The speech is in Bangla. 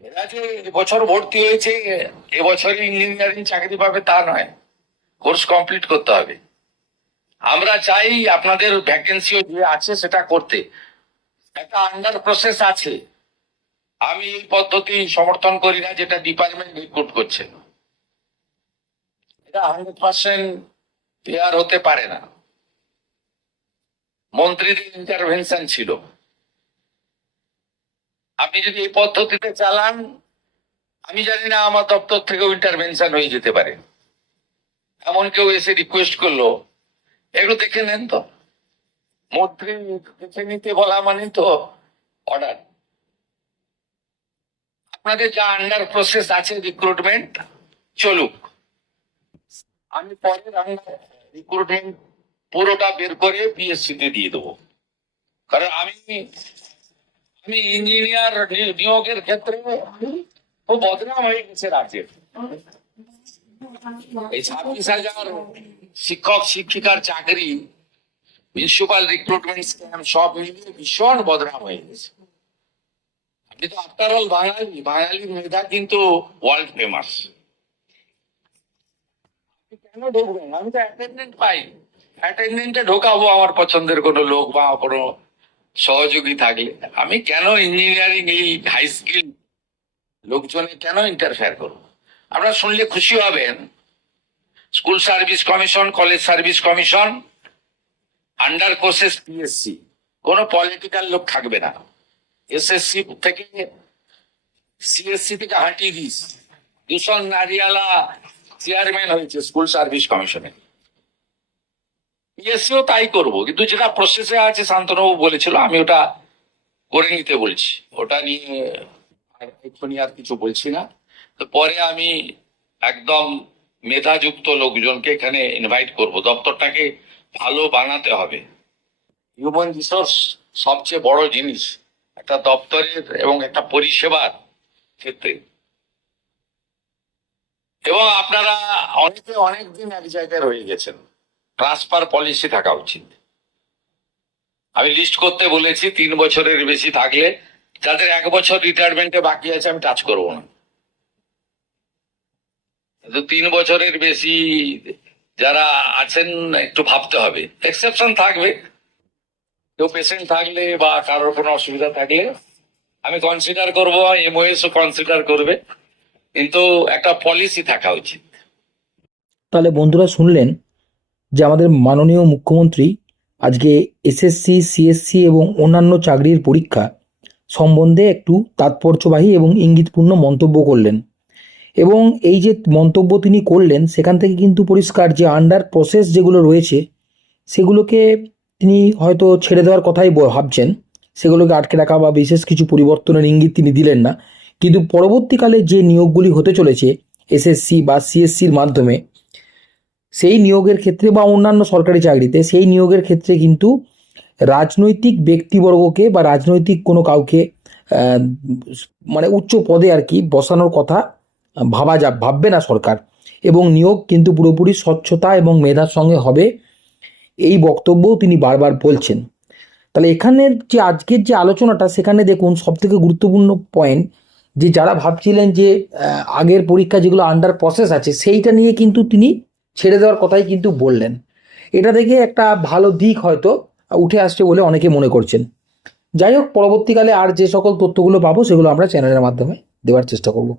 এরা যে এবছর ভর্তি হয়েছে এবছরই ইঞ্জিনিয়ারিং চাকরি পাবে তা নয়, কোর্স কমপ্লিট করতে হবে। আমরা চাই আপনাদের ভ্যাকেন্সিও যে আছে সেটা করতে, একটা আন্ডার প্রসেস আছে। আমি এই পদ্ধতি সমর্থন করি না যেটা ডিপার্টমেন্ট রিক্রুট করছে, এটা 100% ফেয়ার হতে পারে না। মন্ত্রীদের ইন্টারভেনশন ছিল। আপনি যদি এই পদ্ধতিতে চালান, আমি জানি না আমার দপ্তর থেকেও ইন্টারভেনশন হয়ে যেতে পারে। এমন কেউ এসে রিকোয়েস্ট করলো একটু দেখে নেন তো, মন্ত্রী দেখে নিতে বলা মানে তো অর্ডার। আপনাদের যা আন্ডার প্রসেস আছে রিক্রুটমেন্ট চলুক, আমি পরে রিক্রুটমেন্ট পুরোটা বের করে পিএসসি তে দিয়ে দেবো। কারণ আমি ইঞ্জিনিয়ার নিয়োগের ক্ষেত্রে খুব বদনাম হয়ে গেছে রাজ্যের। এই 26,000 শিক্ষক শিক্ষিকার চাকরি, মিউনিসিপাল রিক্রুটমেন্ট স্ক্যাম সব মিলিয়ে ভীষণ বদনাম হয়ে গেছে। আপনি তো আফটার অল বাঙালির মেধা কিন্তু ওয়ার্ল্ড ফেমাস। কেন ঢুকবেন? আমি তো অ্যাটেন্ডেন্ট পাই, অ্যাটেন্ডেন্টে ঢোকাবো আমার পছন্দের কোনো লোক বা কোনো সহযোগী থাকলে। আমি কেন ইঞ্জিনিয়ারিং এই হাই স্কিল লোকজনে কেন ইন্টারফেয়ার করবো? আপনারা শুনলে খুশি হবেন, school service commission, college service commission, under courses PSC, কোনো পলিটিক্যাল লোক থাকবে না। এসএসসি থেকে সিএসসি থেকে হাঁটিয়ে দিস দূষণ নারিয়ালা চেয়ারম্যান হয়েছে স্কুল সার্ভিস কমিশনে। পিএসসিও তাই করবো, কিন্তু যেটা প্রসেসে আছে শান্তনুবাবু বলেছিল আমি ওটা করে নিতে বলছি। ওটা নিয়ে এক্ষুনি আর কিছু বলছি না। তো পরে আমি একদম মেধাযুক্ত লোকজনকে এখানে ইনভাইট করব। দপ্তরটাকে ভালো বানাতে হবে। হিউম্যান রিসোর্স সবচেয়ে বড় জিনিস একটা দপ্তরের এবং একটা পরিষেবার ক্ষেত্রে। এবং আপনারা অনেকে অনেকদিন এক জায়গায় রয়ে গেছেন, ট্রান্সফার পলিসি থাকা উচিত। আমি লিস্ট করতে বলেছি 3 বছরের বেশি থাকলে, যাদের 1 বছর রিটায়ারমেন্টে বাকি আছে আমি টাচ করবো না। 3 বছরের বেশি যারা আছেন একটু ভাবতে হবে। এক্সেপশন থাকবে, কেউ পেশেন্ট থাকলে বা কারোর কোনো অসুবিধা থাকলে আমি কনসিডার করবো, এমওএস ও কনসিডার করবে, কিন্তু একটা পলিসি থাকা উচিত। তাহলে বন্ধুরা শুনলেন যে আমাদের মাননীয় মুখ্যমন্ত্রী আজকে এসএসসি, সিএসসি এবং অন্যান্য চাকরির পরীক্ষা সম্বন্ধে একটু তাৎপর্যবাহী এবং ইঙ্গিতপূর্ণ মন্তব্য করলেন। এবং এই যে মন্তব্য তিনি করলেন সেখান থেকে কিন্তু পরিষ্কার যে আন্ডার প্রসেস যেগুলো রয়েছে সেগুলোকে তিনি হয়তো ছেড়ে দেওয়ার কথাই ভাবছেন, সেগুলোকে আটকে রাখা বা বিশেষ কিছু পরিবর্তনের ইঙ্গিত তিনি দিলেন না। কিন্তু পরবর্তীকালে যে নিয়োগগুলি হতে চলেছে এসএসসি বা সিএসসির মাধ্যমে, সেই নিয়োগের ক্ষেত্রে বা অন্যান্য সরকারি চাকরিতে সেই নিয়োগের ক্ষেত্রে কিন্তু রাজনৈতিক ব্যক্তিবর্গকে বা রাজনৈতিক কোনো কাউকে মানে উচ্চ পদে আর কি বসানোর কথা ভাববে না সরকার। এবং নিয়োগ কিন্তু পুরোপুরি স্বচ্ছতা এবং মেধার সঙ্গে হবে, এই বক্তব্যও তিনি বারবার বলছেন। তাহলে এখানের যে আজকের যে আলোচনাটা সেখানে দেখুন সবথেকে গুরুত্বপূর্ণ পয়েন্ট যে যারা ভাবছিলেন যে আগের পরীক্ষা যেগুলো আন্ডার প্রসেস আছে সেইটা নিয়ে কিন্তু তিনি ছেড়ে দেওয়ার কথাই কিন্তু বললেন। এটা থেকে একটা ভালো দিক হয়তো উঠে আসছে বলে অনেকে মনে করছেন। যাই হোক, পরবর্তীকালে আর যে সকল তথ্যগুলো পাবো সেগুলো আমরা চ্যানেলের মাধ্যমে দেওয়ার চেষ্টা করব।